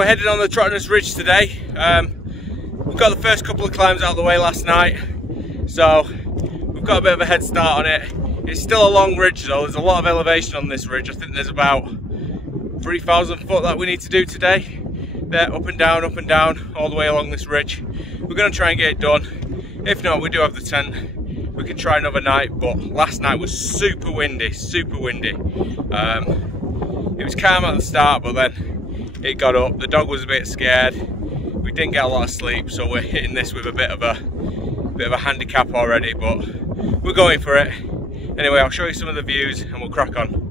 we're heading on the Trotter's Ridge today. We've got the first couple of climbs out of the way last night, so we've got a bit of a head start on it. It's still a long ridge though, there's a lot of elevation on this ridge. I think there's about 3,000 foot that we need to do today. They're up and down, all the way along this ridge. We're going to try and get it done. If not, we do have the tent. We could try another night, but last night was super windy, super windy. It was calm at the start, but then it got up. The dog was a bit scared. We didn't get a lot of sleep, so we're hitting this with a bit of a handicap already, but we're going for it. Anyway, I'll show you some of the views and we'll crack on.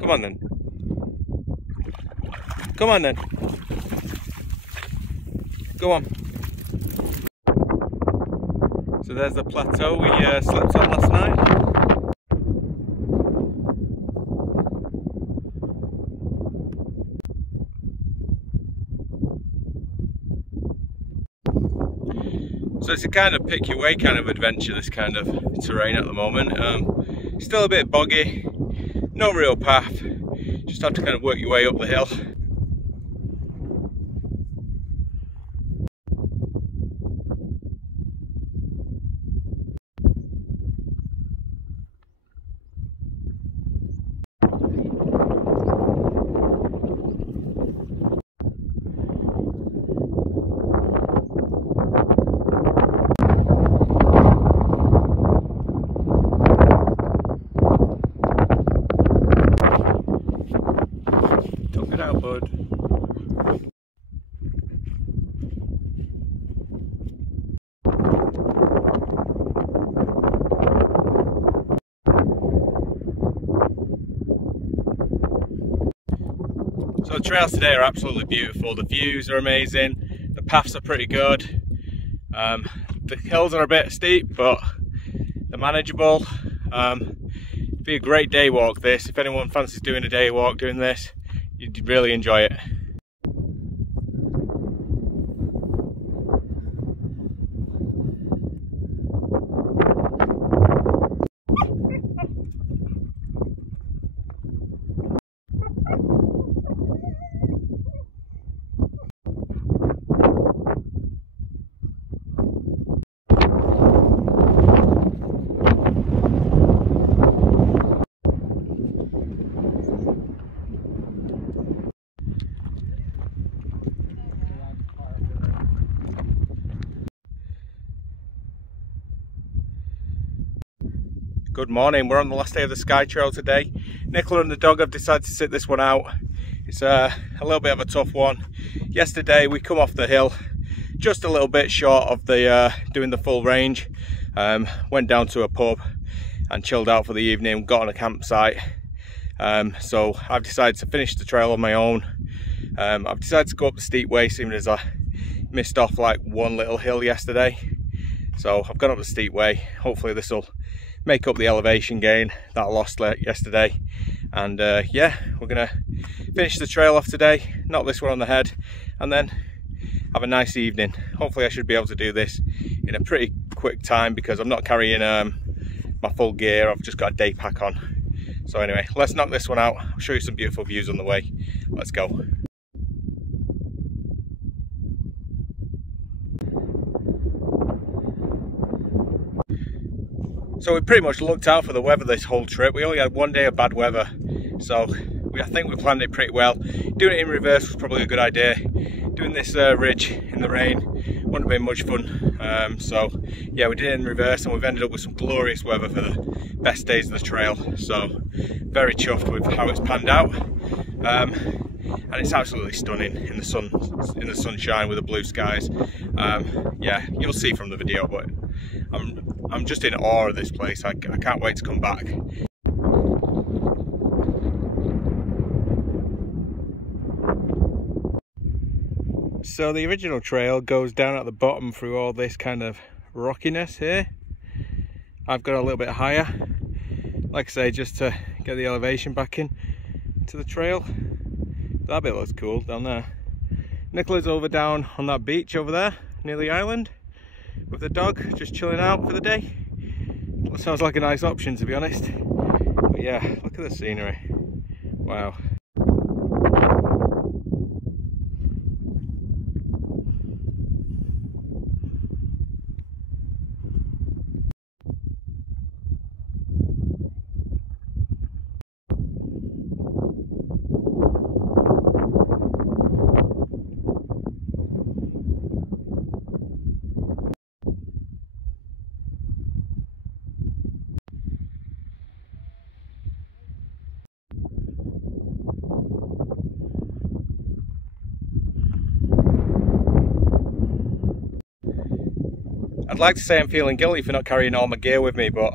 Come on then. Come on then. Go on. So there's the plateau we slept on last night. So it's a kind of pick your way kind of adventure, this kind of terrain at the moment. Still a bit boggy, no real path, just have to kind of work your way up the hill. So the trails today are absolutely beautiful, the views are amazing, the paths are pretty good. The hills are a bit steep, but they're manageable. It'd be a great day walk this. If anyone fancies doing a day walk doing this, you'd really enjoy it. Good morning, we're on the last day of the Skye trail today. Nicola and the dog have decided to sit this one out. It's a little bit of a tough one. Yesterday we come off the hill just a little bit short of the doing the full range. Went down to a pub and chilled out for the evening, got on a campsite. So I've decided to finish the trail on my own. I've decided to go up the steep way, seeing as I missed off like one little hill yesterday. So I've gone up the steep way. Hopefully this will make up the elevation gain that I lost yesterday. And yeah, we're gonna finish the trail off today, knock this one on the head, and then have a nice evening. Hopefully I should be able to do this in a pretty quick time because I'm not carrying my full gear. I've just got a day pack on. So anyway, let's knock this one out. I'll show you some beautiful views on the way. Let's go. So we pretty much looked out for the weather this whole trip. We only had one day of bad weather, so I think we planned it pretty well. Doing it in reverse was probably a good idea. Doing this ridge in the rain wouldn't have been much fun. So yeah, we did it in reverse and we've ended up with some glorious weather for the best days of the trail. So very chuffed with how it's panned out. And it's absolutely stunning in the sunshine with the blue skies. Yeah, you'll see from the video, but I'm just in awe of this place. I can't wait to come back. So the original trail goes down at the bottom through all this kind of rockiness here. I've got a little bit higher, like I say, just to get the elevation back in to the trail. That bit looks cool down there. Nicola's over down on that beach over there near the island with the dog, just chilling out for the day. That sounds like a nice option, to be honest. But yeah, look at the scenery. Wow. I'd like to say I'm feeling guilty for not carrying all my gear with me, but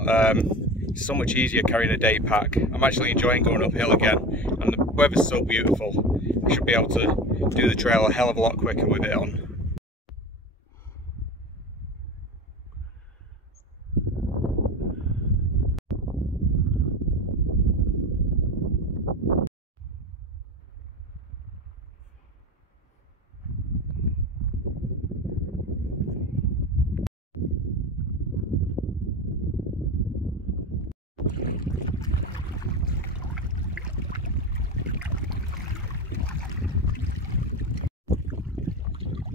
it's so much easier carrying a day pack. I'm actually enjoying going uphill again, and the weather's so beautiful. I should be able to do the trail a hell of a lot quicker with it on.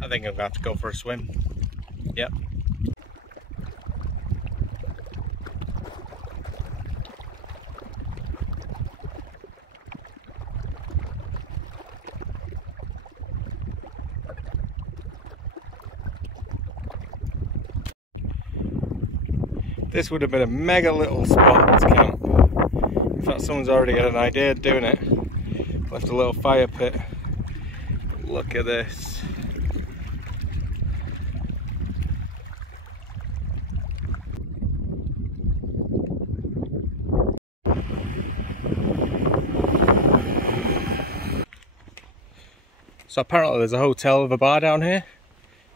I think I'm going to have to go for a swim. Yep. This would have been a mega little spot to camp. In fact, someone's already got an idea of doing it. Left a little fire pit. Look at this. So apparently there's a hotel with a bar down here,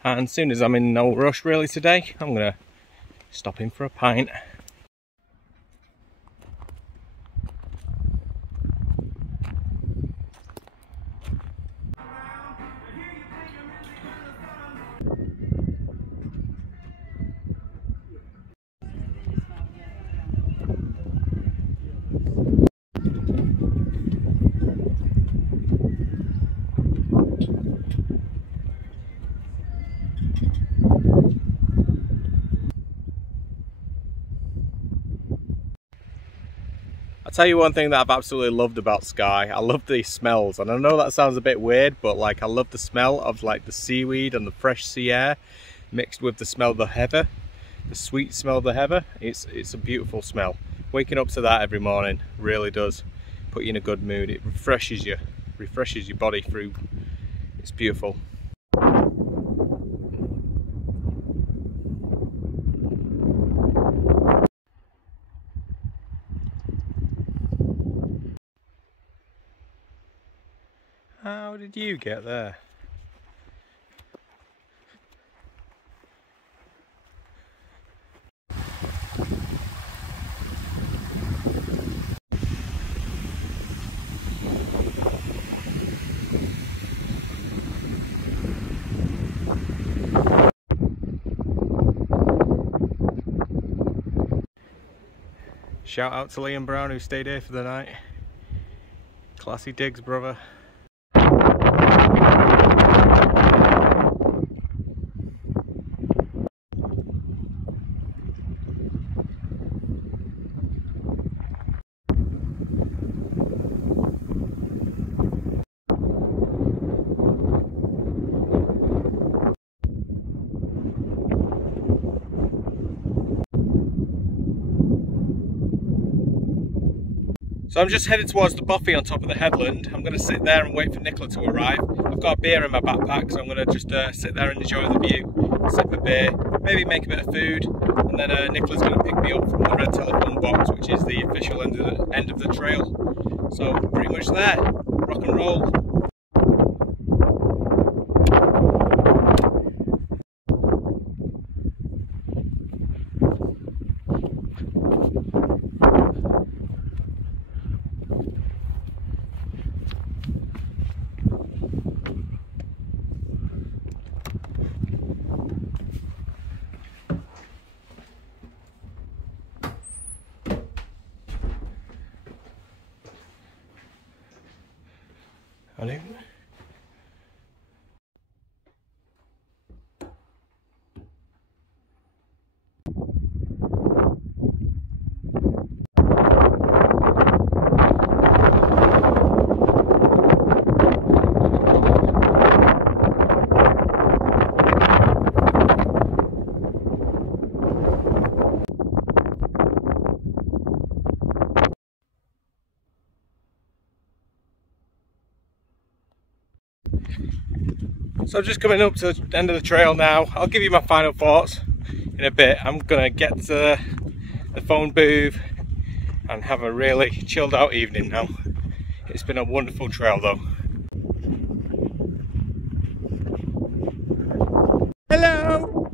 and as soon as I'm in no rush really today, I'm gonna stop in for a pint. I'll tell you one thing that I've absolutely loved about Skye. I love the smells, and I know that sounds a bit weird, but like I love the smell of like the seaweed and the fresh sea air mixed with the smell of the heather, the sweet smell of the heather. It's a beautiful smell. Waking up to that every morning really does put you in a good mood. It refreshes your body through. It's beautiful. How did you get there? Shout out to Liam Brown who stayed here for the night. Classy digs, brother. So I'm just headed towards the buffet on top of the headland. I'm going to sit there and wait for Nicola to arrive. I've got a beer in my backpack, so I'm going to just sit there and enjoy the view, sip a beer, maybe make a bit of food, and then Nicola's going to pick me up from the red telephone box, which is the official end of the trail. So pretty much there, rock and roll. So just coming up to the end of the trail now. I'll give you my final thoughts in a bit. I'm gonna get to the phone booth and have a really chilled out evening now. It's been a wonderful trail though. Hello!